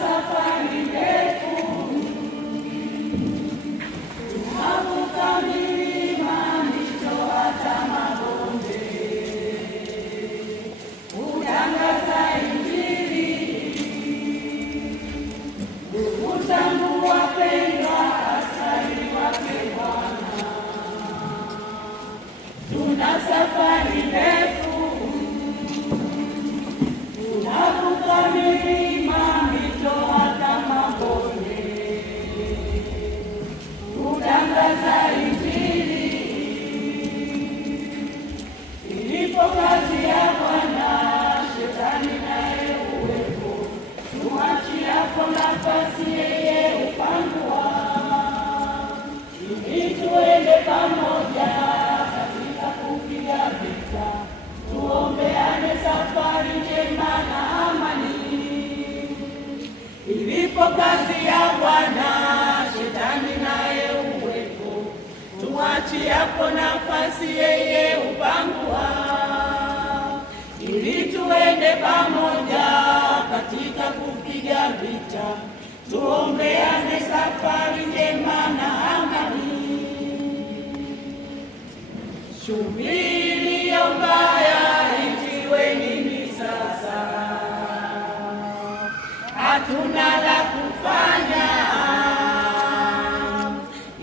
safari ndefu, tunavuka milima, mito hata mabonde, kutangaza Injili. Ndugu zangu wapendwa, askari wake Bwana, tuna safari ndefu, tunavuka milima, mito hata mabonde, kutangaza Injili. Ilipo kazi ya Bwana, shetani naye uwepo, tumwachiapo nafasi yeye hupangua, ili tuende pamoja katika kupiga vita, tuombeane safari njema na amani. Ilipo kazi ya Bwana, shetani naye uwepo, tumwachiapo nafasi yeye hupangua, ili tuende pamoja katika kupiga vita, tuombeane safari njema na amani. Shughuli iliyo mbaya itiwe nini sasa? Hatuna la kufanya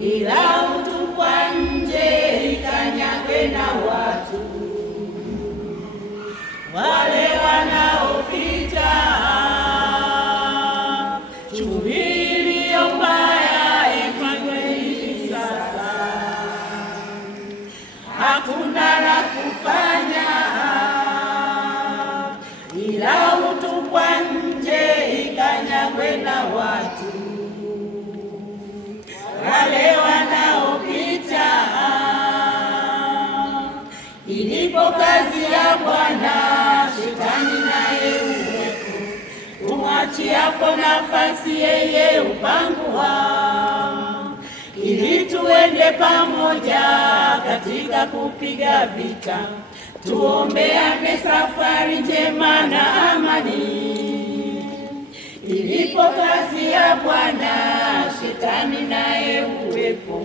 ila utupwa nje ikanyagwe na watu wale wanaopita. Shughuli iliyo mbaya ifanywe hivi sasa, hakuna la kufanya ila utupwa nje ikanyagwe na watu wale wanaopita. Ilipo kazi ya Bwana, shetani naye uwepo, tumwachiapo nafasi yeye hupangua, ili tuende pamoja katika kupiga vita, tuombeane safari njema na amani. Ilipo kazi ya Bwana, shetani naye uwepo,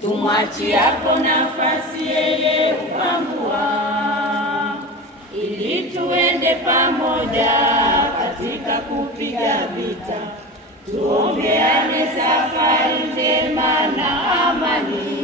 tumwachiapo nafasi yeye hupangua, ili tuende pamoja katika kupiga vita, tuombeane safari njema na amani.